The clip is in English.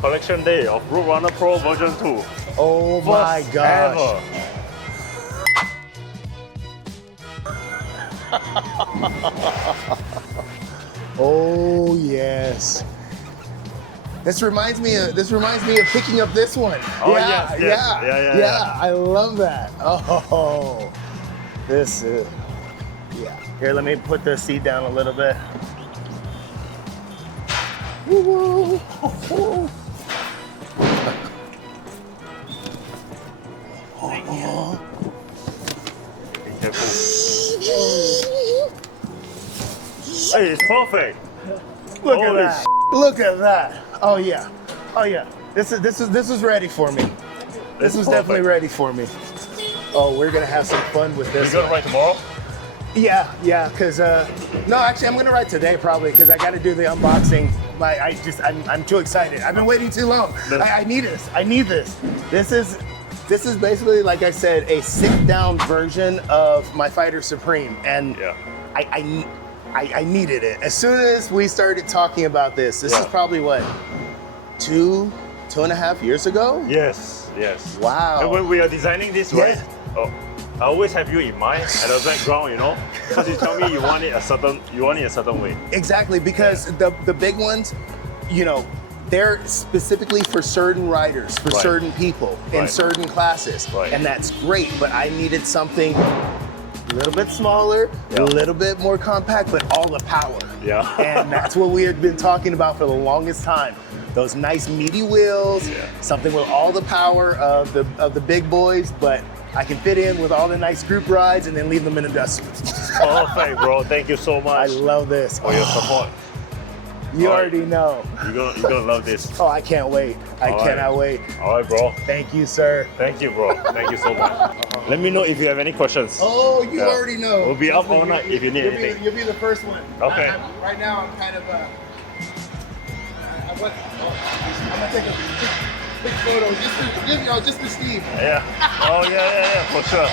Collection day of RoadRunner Pro version 2. Oh my First gosh. ever. Oh yes. This reminds me of picking up this one. Oh, yeah, yes, yes. Yeah. I love that. Oh, this is yeah. Here, let me put the seat down a little bit. Woo-woo. Be careful. Hey, it's perfect. Look Holy at that. Look at that. Oh yeah. Oh yeah. This was ready for me. This was definitely ready for me. Oh, we're gonna have some fun with this. You gonna ride tomorrow? Yeah, because no, actually, I'm gonna ride today probably because I got to do the unboxing. I'm too excited. I've been waiting too long. I need this. I need this. This is basically, like I said, a sit-down version of my Fighter Supreme, and Yeah. I needed it. As soon as we started talking about this is probably what, 2.5 years ago? Yes, yes. Wow. And when we are designing this, Yeah. right? Oh, I always have you in mind at the background, you know, because you tell me you want it a certain way. Exactly, because the big ones, you know, they're specifically for certain riders, for certain people in certain classes, and that's great. But I needed something a little bit smaller, a little bit more compact, but all the power. Yeah. And that's what we had been talking about for the longest time. Those nice meaty wheels, something with all the power of the big boys, but I can fit in with all the nice group rides and then leave them in the dust. Perfect, bro. Thank you so much. I love this. For your support. You already know. You're gonna love this. Oh, I can't wait. I cannot wait. All right, bro. Thank you, sir. Thank you, bro. Thank you so much. Let me know if you have any questions. Oh, you already know. We'll be up all night if you need anything. You'll be the first one. Okay. Right now, I'm kind of I'm gonna take a big photo just for Steve. Yeah. Oh, yeah, for sure.